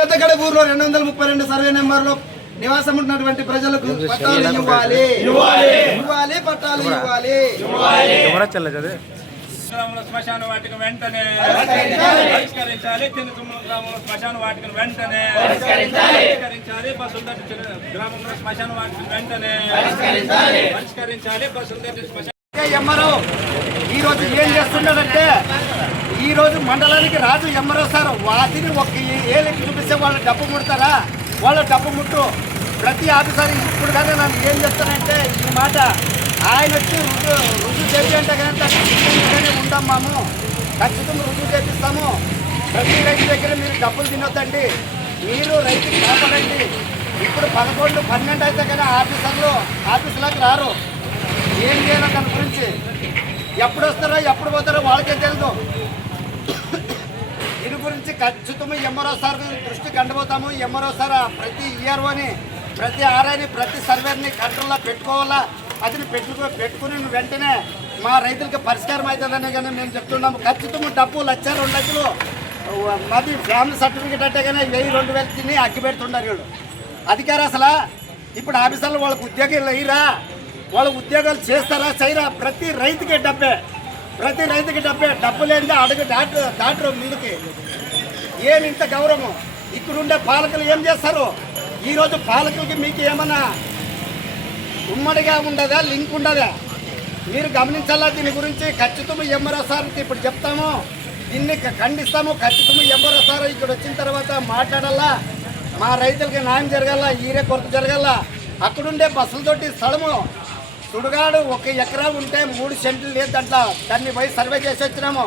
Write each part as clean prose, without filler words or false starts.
పెద్దగడ ఊర్లో 232 సర్వే నెంబర్లో నివాసం ఉన్నటువంటి ప్రజలకు పట్టాలు ఇవ్వాలి, ఇవ్వాలి, పట్టాలు ఇవ్వాలి. శ్మశాన వాటిక వెంటనే పరిష్కరించాలి. చిన్నతుమ్మల గ్రామంలో శ్మశాన వాటికను వెంటనే పరిష్కరించాలి. బసుల్దట్టి గ్రామంలో శ్మశాన వాటికను వెంటనే పరిష్కరించాలి. బసుల్దట్టి శ్మశాన ఎంఆర్ఓ ఈ రోజు ఏం చేస్తున్నాడంటే, ఈ రోజు మండలానికి రాజు ఎంఆర్ఓ సార్ వాటిని ఒక ఏళ్ళకి చూపిస్తే వాళ్ళు డబ్బు ముడతారా? వాళ్ళు డబ్బు ముట్టు. ప్రతి ఆఫీసర్ ఇప్పుడు కానీ నన్ను ఏం చేస్తానంటే ఈ మాట, ఆయన వచ్చి రుజువు చేసి అంటే కానీ ఉంటాము, ఖచ్చితంగా రుజువు చేపిస్తాము. ప్రతి రైతు దగ్గర మీరు డబ్బులు తినొద్దండి, మీరు రైతుకి కాపాడండి. ఇప్పుడు 11, 12 అయితే కానీ ఆఫీసులోకి రారు. ఏం చేయాలో దాని గురించి, ఎప్పుడు వస్తారో ఎప్పుడు పోతారో వాళ్ళకే తెలుసు. దీని గురించి ఖచ్చితంగా ఎంఆర్ఓ సార్ దృష్టికి కండిపోతాము. ఎంఆర్ఓ సార్ ప్రతి ఈఆర్ఓని, ప్రతి ఆర్ఐని, ప్రతి సర్వేని కంట్రోల్లో పెట్టుకోవాలా. అది పెట్టుకుని వెంటనే మా రైతులకి పరిష్కారం అవుతుందనే కానీ మేము చెప్తున్నాము. ఖచ్చితంగా డబ్బు 1,00,000, 2 లక్షలు మాది ఫ్యామిలీ సర్టిఫికేట్ అంటే కానీ 1000, 2000 తిని అగ్గి పెడుతున్నారు వీళ్ళు అధికారు. అసలు ఇప్పుడు ఆఫీసర్లు వాళ్ళకి ఉద్యోగాలు అయ్యిరా, వాళ్ళ ఉద్యోగాలు చేస్తారా చేయరా? ప్రతి రైతుకి డబ్బే, ప్రతి రైతుకి డబ్బే. డబ్బు లేనిదే అడుగు దాటరు ముందుకి. ఏమి ఇంత గౌరవం? ఇక్కడుండే పాలకులు ఏం చేస్తారు? ఈరోజు పాలకులకి మీకు ఏమన్నా ఉమ్మడిగా ఉండదా, లింక్ ఉండదా? మీరు గమనించాలా. దీని గురించి ఖచ్చితంగా ఎంఆర్ఓ సార్కి ఇప్పుడు చెప్తాము, దీన్ని ఖండిస్తాము. ఖచ్చితంగా ఎంఆర్ఓ సార్ ఇక్కడ వచ్చిన తర్వాత మాట్లాడాలా, మా రైతులకి న్యాయం జరగాల, ఈరే కొరత జరగాల. అక్కడుండే బస్సులతోటి స్థలము సుడుగాడు 1 ఎకరా ఉంటే 3 సెంట్లు లేదు దాంట్లో. దాన్ని పోయి సర్వే చేసి వచ్చినాము.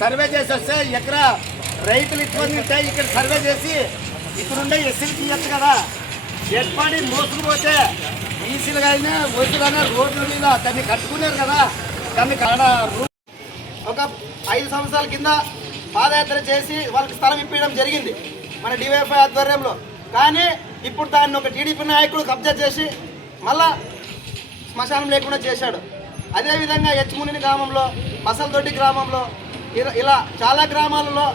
సర్వే చేసి వస్తే ఎకరా రైతులు ఇబ్బంది ఉంటే ఇక్కడ సర్వే చేసి ఇక్కడుండే ఎస్సీలకి ఇవ్వచ్చు కదా. ఏర్పాడి మోసుకుపోతే ఈసీలుగా అయినా ఓసీలైనా రోడ్ల మీద దాన్ని కట్టుకున్నారు కదా. దాన్ని ఒక 5 సంవత్సరాల కింద పాదయాత్ర చేసి వాళ్ళకి స్థలం ఇప్పించడం జరిగింది మన డివైఎఫ్ఐ ఆధ్వర్యంలో. కానీ ఇప్పుడు దాన్ని ఒక టీడీపీ నాయకుడు కబ్జా చేసి మళ్ళా శ్మశానం లేకుండా చేశాడు. అదేవిధంగా హెచ్ముని గ్రామంలో, బసలదొడ్డి గ్రామంలో, ఇలా చాలా గ్రామాలలో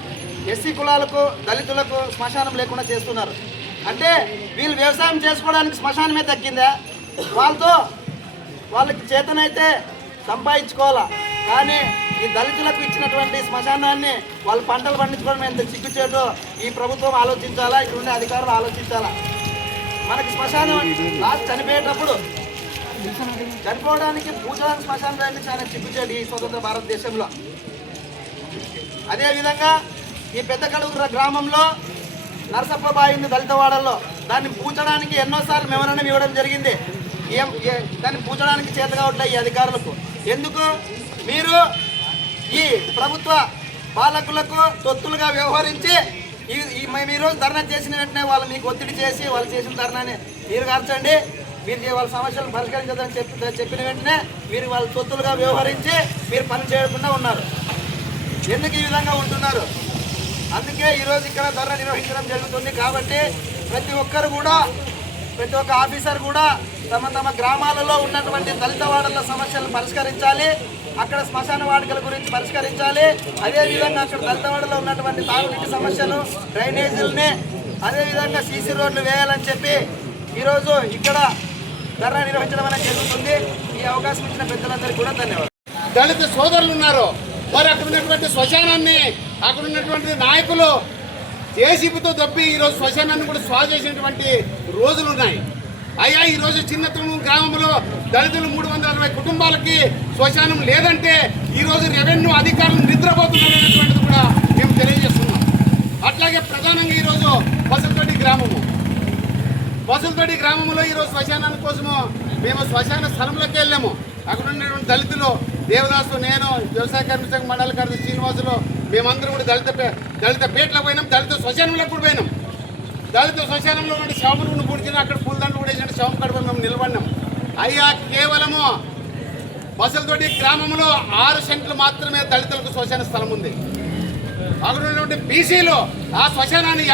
ఎస్సీ కులాలకు, దళితులకు శ్మశానం లేకుండా చేస్తున్నారు. అంటే వీళ్ళు వ్యవసాయం చేసుకోవడానికి శ్మశానమే తగ్గిందా? వాళ్ళకి చేతనైతే సంపాదించుకోవాలా. కానీ ఈ దళితులకు ఇచ్చినటువంటి శ్మశానాన్ని వాళ్ళు పంటలు పండించుకోవడం ఎంత చిక్కుచేటో ఈ ప్రభుత్వం ఆలోచించాలా, ఇక్కడ ఉండే అధికారులు ఆలోచించాలా. మనకి శ్మశానం లాస్ట్ చనిపోవడానికి పూజడానికి శ్మశానం అనేది చాలా చిక్కుచేటు ఈ స్వతంత్ర భారతదేశంలో. అదేవిధంగా ఈ పెద్దకడుగుర గ్రామంలో నరసప్ప బాయింది దళితవాడల్లో, దాన్ని పూడ్చడానికి ఎన్నోసార్లు మెమోరాండం ఇవ్వడం జరిగింది. దాన్ని పూడ్చడానికి చేత కావట్లేదు ఈ అధికారులకు. ఎందుకు? మీరు ఈ ప్రభుత్వ పాలకులకు తొత్తులుగా వ్యవహరించి మేము ఈరోజు ధర్నా చేసిన వెంటనే వాళ్ళు మీకు ఒత్తిడి చేసి వాళ్ళు చేసిన ధర్నాన్ని మీరు కార్చండి, మీరు వాళ్ళ సమస్యలను పరిష్కరించదని చెప్పిన వెంటనే మీరు వాళ్ళ తొత్తులుగా వ్యవహరించి మీరు పని చేయకుండా ఉన్నారు. ఎందుకు ఈ విధంగా ఉంటున్నారు? అందుకే ఈరోజు ఇక్కడ ధర్నా నిర్వహించడం జరుగుతుంది. కాబట్టి ప్రతి ఒక్క ఆఫీసర్ కూడా తమ గ్రామాలలో ఉన్నటువంటి దళితవాడల సమస్యలను పరిష్కరించాలి. అక్కడ శ్మశాన వాటికల గురించి పరిష్కరించాలి. అదేవిధంగా అక్కడ దళితవాడలో ఉన్నటువంటి తాగునీటి సమస్యలు, డ్రైనేజీలని, అదేవిధంగా సీసీ రోడ్లు వేయాలని చెప్పి ఈరోజు ఇక్కడ ధర్నా నిర్వహించడం అనేది జరుగుతుంది. ఈ అవకాశం ఇచ్చిన పెద్దలందరికీ కూడా ధన్యవాదాలు. దళిత సోదరులు ఉన్నారు, వారు అక్కడ ఉన్నటువంటి శ్మశానాన్ని, అక్కడ ఉన్నటువంటి నాయకులు జేసీబీతో దొబ్బి ఈరోజు శ్మశానాన్ని కూడా స్వాధీనం చేసినటువంటి రోజులు ఉన్నాయి. అయ్యా ఈరోజు చిన్నతనం గ్రామంలో దళితులు 360 కుటుంబాలకి శ్మశానం లేదంటే ఈరోజు రెవెన్యూ అధికారులు నిద్రపోతున్నారనేటువంటిది కూడా మేము తెలియజేస్తున్నాం. అట్లాగే ప్రధానంగా ఈరోజు బసలతోటి గ్రామంలో ఈరోజు శ్మశానాని కోసము మేము శ్మశాన స్థలంలోకి వెళ్ళాము. అక్కడ ఉన్నటువంటి దళితులు దేవదాసు, నేను, వ్యవసాయ కార్మిక సంఘ మండల కార్యదర్శి శ్రీనివాసులు, మేమందరం కూడా దళిత పేట్లకు పోయినాం, దళిత శ్మశానంలోకి కూడా పోయినాం. దళిత శ్మశానంలో ఉన్న శవమును పూడ్చిన అక్కడ పూలదండలు కూడా వేసిన శవం కడుపు మేము నిలబడినాం. అయ్యా కేవలము బసలతోటి గ్రామంలో 6 సెంట్లు మాత్రమే దళితులకు శ్మశాన స్థలం ఉంది. అక్కడ ఉన్నటువంటి బీసీలు ఆ శ్మశానాన్ని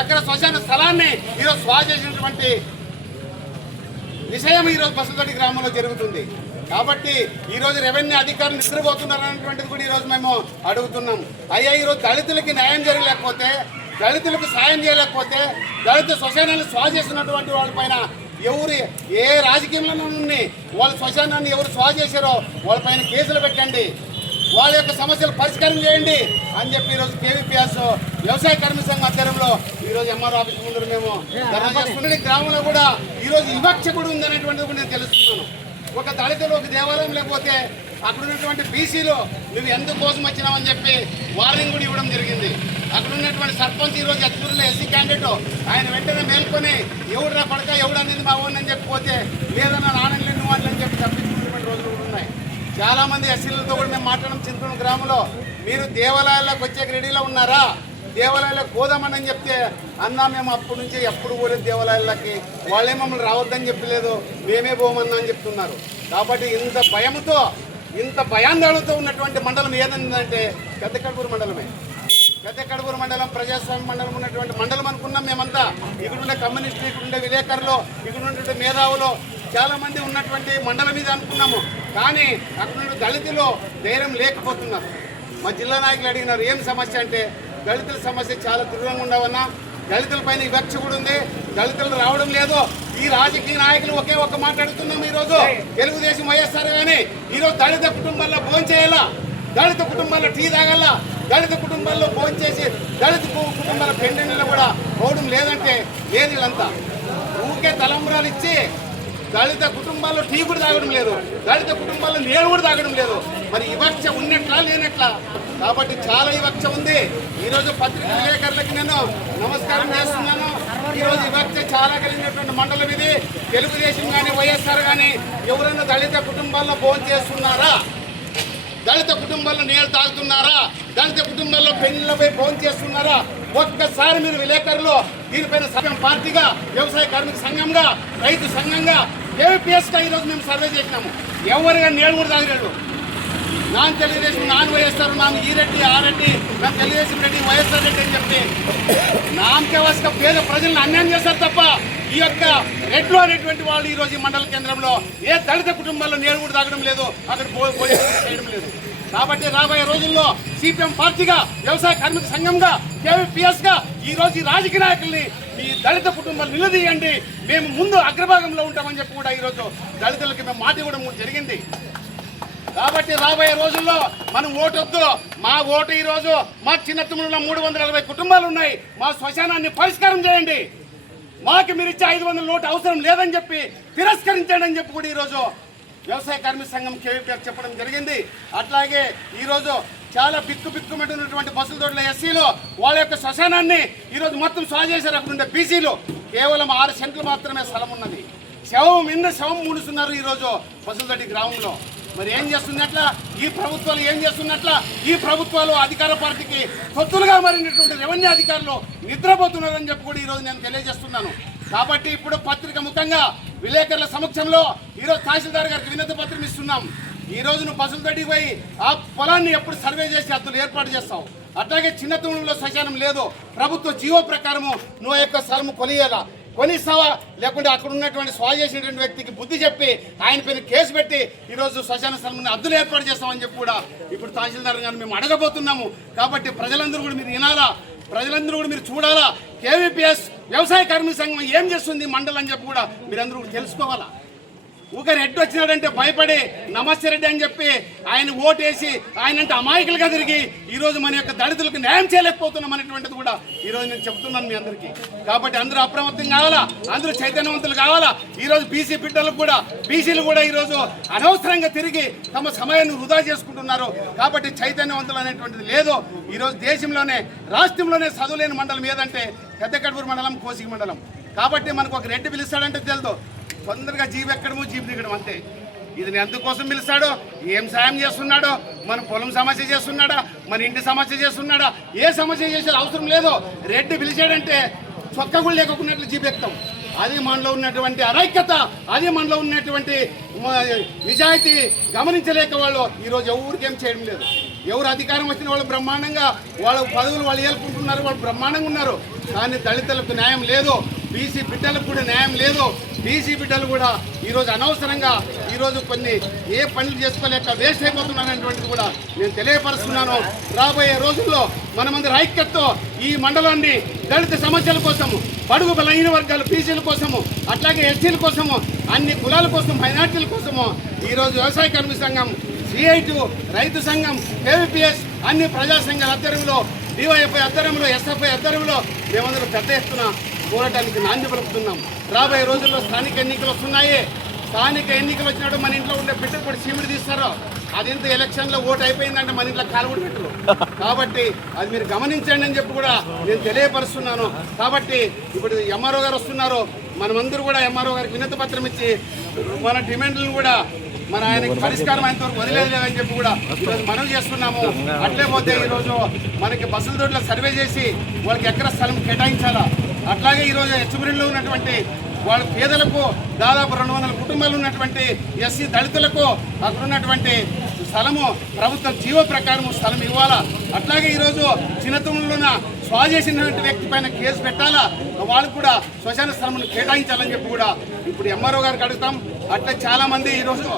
ఎకర శ్మశాన స్థలాన్ని ఈరోజు స్వాధీనం చేసినటువంటి విషయం ఈరోజు బసలతోటి గ్రామంలో జరుగుతుంది. కాబట్టి ఈరోజు రెవెన్యూ అధికారులు నిద్రపోతున్నారు అనేటువంటిది కూడా ఈరోజు మేము అడుగుతున్నాం. అయ్యా ఈరోజు దళితులకి న్యాయం జరగలేకపోతే దళితులకు సాయం చేయలేకపోతే దళిత శ్మశానాన్ని స్వా చేస్తున్నటువంటి వాళ్ళపైన ఎవరు ఏ రాజకీయంలో నుండి వాళ్ళ శ్మశానాన్ని ఎవరు స్వా చేశారో వాళ్ళపైన కేసులు పెట్టండి, వాళ్ళ యొక్క సమస్యలు పరిష్కారం చేయండి అని చెప్పి ఈరోజు కేవీపీఎస్ వ్యవసాయ కార్మిక సంఘం ఆధ్వర్యంలో ఈరోజు ఎంఆర్ఓ ఆఫీస్ ముందు మేము ధర్నా చేస్తున్న గ్రామంలో కూడా ఈరోజు వివక్ష కూడా ఉందనేటువంటిది కూడా నేను తెలుస్తున్నాను. ఒక దళితులు ఒక దేవాలయం లేకపోతే అక్కడ ఉన్నటువంటి బీసీలు నువ్వు ఎందుకోసం వచ్చినావని చెప్పి వార్నింగ్ కూడా ఇవ్వడం జరిగింది. అక్కడ ఉన్నటువంటి సర్పంచ్ ఈరోజు ఎత్తుల్లో ఎస్సీ క్యాండిడేట్ ఆయన వెంటనే మేల్కొని ఎవడురా పడక ఎవడనేది మా ఊరిని చెప్పిపోతే లేదన్నా నాణ్యం నువ్వు అని చెప్పి తప్పించుకున్నటువంటి రోజులు కూడా ఉన్నాయి. చాలామంది ఎస్సీలతో కూడా మేము మాట్లాడడం చింతూరు గ్రామంలో మీరు దేవాలయాల్లోకి వచ్చే రెడీలో ఉన్నారా, దేవాలయాలకు పోదామని చెప్తే అన్నా మేము అప్పటి నుంచి ఎప్పుడు పోలేదు దేవాలయాలకి, వాళ్ళే మమ్మల్ని రావద్దని చెప్పలేదు, మేమే పోమన్నా అని చెప్తున్నారు. కాబట్టి ఇంత భయంతో ఇంత భయాందోళనతో ఉన్నటువంటి మండలం ఏదంటే పెద్ద కడుపూరు మండలమే. పెద్ద కడుపూరు మండలం ప్రజాస్వామ్య మండలం ఉన్నటువంటి మండలం అనుకున్నాం మేమంతా. ఇక్కడుండే కమ్యూనిస్టులు, ఇక్కడుండే విలేకరులు, ఇక్కడ ఉన్నటువంటి మేధావులు చాలా మంది ఉన్నటువంటి మండలం మీద అనుకున్నాము. కానీ అక్కడ దళితులు ధైర్యం లేకపోతున్నారు. మా జిల్లా నాయకులు అడిగినారు ఏం సమస్య అంటే దళితుల సమస్య చాలా తీవ్రంగా ఉండవన్నా, దళితుల పైన వివక్ష కూడా ఉంది, దళితులు రావడం లేదు. ఈ రాజకీయ నాయకులు ఒకే ఒక్క మాట అడుగుతున్నాము ఈరోజు తెలుగుదేశం వైఎస్ఆర్ కానీ ఈరోజు దళిత కుటుంబాల్లో భోజనం చేయాలా, దళిత కుటుంబాల్లో టీ తాగాల, దళిత కుటుంబాల్లో భోజనం చేసి దళిత కుటుంబాల పెండింగ్లో కూడా పోవడం లేదంటే లేదు. వీళ్ళంతా ఊరికే తలంబరాలు ఇచ్చి దళిత కుటుంబాల్లో టీ కూడా తాగడం లేదు, దళిత కుటుంబాల్లో నీళ్ళు కూడా తాగడం లేదు. మరి వివక్ష ఉన్నట్లా లేనట్లా? కాబట్టి చాలా వివక్ష ఉంది. ఈరోజు పత్రిక విలేకరులకి నేను నమస్కారం చేస్తున్నాను. ఈరోజు వివక్ష చాలా కలిగినటువంటి మండలం ఇది. తెలుగుదేశం కానీ వైఎస్ఆర్ కానీ ఎవరైనా దళిత కుటుంబాల్లో భోజనం చేస్తున్నారా, దళిత కుటుంబాల్లో నీళ్ళు తాగుతున్నారా, దళిత కుటుంబాల్లో పెళ్లిళ్ళపై భోజనం చేస్తున్నారా? ఒక్కసారి మీరు విలేకరులు దీనిపైన సభ్యం పార్టీగా, వ్యవసాయ కార్మిక సంఘంగా, రైతు సంఘంగా, ఏపీఎస్గా ఈరోజు మేము సర్వే చేసినాము. ఎవరిగా నీళ్ళు కూడా తాగలేడు. Non Telugu Desam, non YSR, non ఈ రెడ్డి, ఆ రెడ్డి, నాన్ తెలుగుదేశం రెడ్డి, వైఎస్ఆర్ రెడ్డి అని చెప్పి నామకేవస్గా పేద ప్రజలను అన్యాయం చేస్తారు తప్ప ఈ యొక్క రెడ్లు అనేటువంటి వాళ్ళు ఈరోజు ఈ మండల కేంద్రంలో ఏ దళిత కుటుంబాల్లో నీళ్ళు కూడా తాగడం లేదు, అక్కడ చేయడం లేదు. కాబట్టి రాబోయే రోజుల్లో సిపిఎం పార్టీగా, వ్యవసాయ కార్మిక సంఘంగా, కేవీపీఎస్గా ఈరోజు ఈ రాజకీయ నాయకుల్ని మీ దళిత కుటుంబాలు నిలదీయండి, మేము ముందు అగ్రభాగంలో ఉంటామని చెప్పి కూడా ఈరోజు దళితులకి మేము మాట ఇవ్వడం జరిగింది. కాబట్టి రాబోయే రోజుల్లో మనం ఓటొద్దు. మా ఓటు ఈరోజు మా చిన్నతమ్ములో 340 కుటుంబాలు ఉన్నాయి. మా శ్మశానాన్ని పరిష్కారం చేయండి. మాకు మీరు ఇచ్చే 500 నోటు అవసరం లేదని చెప్పి తిరస్కరించండి అని చెప్పి కూడా ఈరోజు వ్యవసాయ కార్మిక సంఘం కేవీపీఆర్ చెప్పడం జరిగింది. అట్లాగే ఈరోజు చాలా బిక్కుబిక్కుమంటున్నటువంటి బస్సుల తోటల ఎస్సీలు వాళ్ళ యొక్క శ్మశానాన్ని ఈరోజు మొత్తం స్వా చేశారు. అక్కడ ఉండే బీసీలు కేవలం 6 సెంట్లు మాత్రమే స్థలం ఉన్నది. శవం మీద శవం మూడుస్తున్నారు ఈరోజు బస్సులతోటి గ్రామంలో. మరి ఏం చేస్తున్నట్లా ఈ ప్రభుత్వాలు? ఏం చేస్తున్నట్లా ఈ ప్రభుత్వాలు? అధికార పార్టీకి తొత్తులుగా మారినటువంటి రెవెన్యూ అధికారులు నిద్రపోతున్నారని చెప్పి కూడా ఈరోజు నేను తెలియజేస్తున్నాను. కాబట్టి ఇప్పుడు పత్రిక ముఖంగా విలేకరుల సమక్షంలో ఈరోజు తహసీల్దార్ గారికి వినతి పత్రం ఇస్తున్నాం. ఈ రోజు నువ్వు బస్సులు తోటికి పోయి ఆ పొలాన్ని ఎప్పుడు సర్వే చేసి అద్దులు ఏర్పాటు చేస్తావు. అట్లాగే చిన్న తూములలో శ్మశానం లేదు, ప్రభుత్వ జీవో ప్రకారము నువ్వు యొక్క స్థలము కొనిస్తావా, లేకుంటే అక్కడ ఉన్నటువంటి స్వా చేసినటువంటి వ్యక్తికి బుద్ధి చెప్పి ఆయన పైన కేసు పెట్టి ఈరోజు శ్మశాన స్థలం అద్దులు ఏర్పాటు చేస్తామని చెప్పి కూడా ఇప్పుడు తహసీల్దార్ గారిని మేము అడగబోతున్నాము. కాబట్టి ప్రజలందరూ కూడా మీరు వినాలా, ప్రజలందరూ కూడా మీరు చూడాలా. కేవీపీఎస్ వ్యవసాయ కార్మిక సంఘం ఏం చేస్తుంది మండలం అని చెప్పి కూడా మీరందరూ కూడా తెలుసుకోవాలా. ఊక రెడ్డి వచ్చినాడంటే భయపడి నమస్తే రెడ్డి అని చెప్పి ఆయన ఓటేసి ఆయన అంటే అమాయకులుగా తిరిగి ఈరోజు మన యొక్క దళితులకు న్యాయం చేయలేకపోతున్నాం అనేటువంటిది కూడా ఈరోజు నేను చెప్తున్నాను మీ అందరికీ. కాబట్టి అందరూ అప్రమత్తం కావాలా, అందరూ చైతన్యవంతులు కావాలా. ఈరోజు బీసీ బిడ్డలకు కూడా, బీసీలు కూడా ఈరోజు అనవసరంగా తిరిగి తమ సమయాన్ని వృధా చేసుకుంటున్నారు. కాబట్టి చైతన్యవంతులు అనేటువంటిది లేదు. ఈరోజు దేశంలోనే, రాష్ట్రంలోనే చదువులేని మండలం ఏదంటే పెద్ద కడుపూరు మండలం, కోసిగి మండలం. కాబట్టి మనకు ఒక రెడ్డి పిలుస్తాడంటే తెలుదు, తొందరగా జీబు ఎక్కడము జీబు దిగడం అంతే. ఇది ఎందుకోసం పిలుస్తాడో, ఏం సాయం చేస్తున్నాడో, మన పొలం సమస్య చేస్తున్నాడా, మన ఇంటి సమస్య చేస్తున్నాడా, ఏ సమస్య చేసే అవసరం లేదు. రెడ్డి పిలిచాడంటే చొక్క కూడా లేకున్నట్లు జీబు ఎక్కుతాం. అది మనలో ఉన్నటువంటి అరైక్యత, అది మనలో ఉన్నటువంటి నిజాయితీ గమనించలేక వాళ్ళు ఈరోజు ఎవరికేం చేయడం లేదు. ఎవరు అధికారం వచ్చిన వాళ్ళు బ్రహ్మాండంగా వాళ్ళ పదవులు వాళ్ళు ఏలుకుంటున్నారు, వాళ్ళు బ్రహ్మాండంగా ఉన్నారు. కానీ దళితులకు న్యాయం లేదు. బీసీ బిడ్డలకు కూడా న్యాయం లేదు. బీసీ బిడ్డలు కూడా ఈరోజు అనవసరంగా ఈరోజు కొన్ని ఏ పనులు చేసుకోలేక వేస్ట్ అయిపోతున్నారనేటువంటిది కూడా నేను తెలియపరుస్తున్నాను. రాబోయే రోజుల్లో మనమందరి ఐక్యతతో ఈ మండలాన్ని దళిత సమస్యల కోసము, బడుగు బలహీన వర్గాల బీసీల కోసము, అట్లాగే ఎస్సీల కోసము, అన్ని కులాల కోసం, మైనార్టీల కోసము ఈరోజు వ్యవసాయ కార్మిక సంఘం, సిఐటు, రైతు సంఘం, ఏవిపిఎస్ అన్ని ప్రజా సంఘాల ఆధ్వర్యంలో, డివైఎఫ్ఐ ఆధ్వర్యంలో, ఎస్ఎఫ్ఐ ఆధ్వర్యంలో మేమందరం పెద్ద ఎత్తున పోరాటానికి నాంది పలుకుతున్నాం. రాబోయే రోజుల్లో స్థానిక ఎన్నికలు వస్తున్నాయి. స్థానిక ఎన్నికలు వచ్చినప్పుడు మన ఇంట్లో ఉండే బిడ్డలు కూడా చీమిడి తీస్తారు. అది ఇంత ఎలక్షన్లో ఓటు అయిపోయిందంటే మన ఇంట్లో కాలువడు పెట్టరు. కాబట్టి అది మీరు గమనించండి అని చెప్పి కూడా నేను తెలియపరుస్తున్నాను. కాబట్టి ఇప్పుడు ఎంఆర్ఓ గారు వస్తున్నారు. మనమందరూ కూడా ఎంఆర్ఓ గారికి వినతి పత్రం ఇచ్చి మన డిమాండ్లను కూడా మన ఆయనకి పరిష్కారం అయినంత వరకు వదిలేదని చెప్పి కూడా ఈరోజు మనం చేస్తున్నాము. అట్లే పోతే ఈరోజు మనకి బస్సుల దొడ్ల సర్వే చేసి వాళ్ళకి ఎకరా స్థలం కేటాయించాలా. అట్లాగే ఈరోజు హెచ్చుబిరిలో ఉన్నటువంటి వాళ్ళ పేదలకు దాదాపు 200 కుటుంబాలు ఉన్నటువంటి ఎస్సీ దళితులకు అక్కడ ఉన్నటువంటి స్థలము ప్రభుత్వం జీవో ప్రకారం స్థలం ఇవ్వాలా. అట్లాగే ఈరోజు చిన్నతనంలోన స్వా చేసినటువంటి వ్యక్తి పైన కేసు పెట్టాలా. వాళ్ళకు కూడా శ్మశాన స్థలములు కేటాయించాలని చెప్పి కూడా ఇప్పుడు ఎంఆర్ఓ గారికి అడుగుతాం. అట్లా చాలామంది ఈరోజు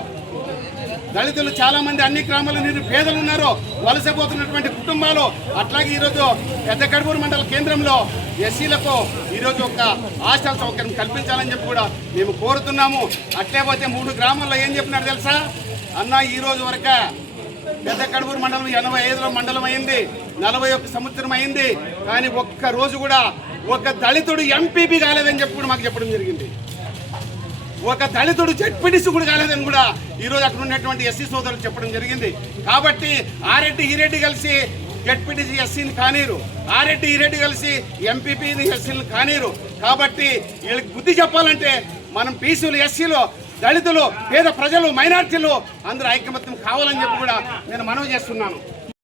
దళితులు చాలామంది అన్ని గ్రామాల్లో పేదలు ఉన్నారు, వలసపోతున్నటువంటి కుటుంబాలు. అట్లాగే ఈరోజు పెద్ద కడుపూరు మండల కేంద్రంలో ఎస్సీలకు ఈరోజు ఒక హాస్టల్ సౌకర్యం కల్పించాలని చెప్పి కూడా మేము కోరుతున్నాము. అట్లే పోతే 3 గ్రామాల్లో ఏం చెప్పినారు తెలుసా అన్న, ఈ రోజు వరకే పెద్ద కడుపూరు మండలం 85లో మండలం అయింది, 41 సంవత్సరం అయింది. కానీ ఒక్క రోజు కూడా ఒక దళితుడు ఎంపీపీ కాలేదని చెప్పి కూడా మాకు చెప్పడం జరిగింది. ఒక దళితుడు జడ్పీటీసీ కూడా కాలేదని కూడా ఈరోజు అక్కడ ఉన్నటువంటి ఎస్సీ సోదరులు చెప్పడం జరిగింది. కాబట్టి ఆరెడ్డి ఈరెడ్డి కలిసి జడ్పీటీసీ ఎస్సీని కానీరు, ఆరెడ్డి ఈరెడ్డి కలిసి ఎంపీపీని ఎస్సీని కానీరు. కాబట్టి వీళ్ళకి బుద్ధి చెప్పాలంటే మనం బీసీలు, ఎస్సీలు, దళితులు, పేద ప్రజలు, మైనార్టీలు అందరూ ఐకమత్యం కావాలని చెప్పి కూడా నేను మనవి చేస్తున్నాను.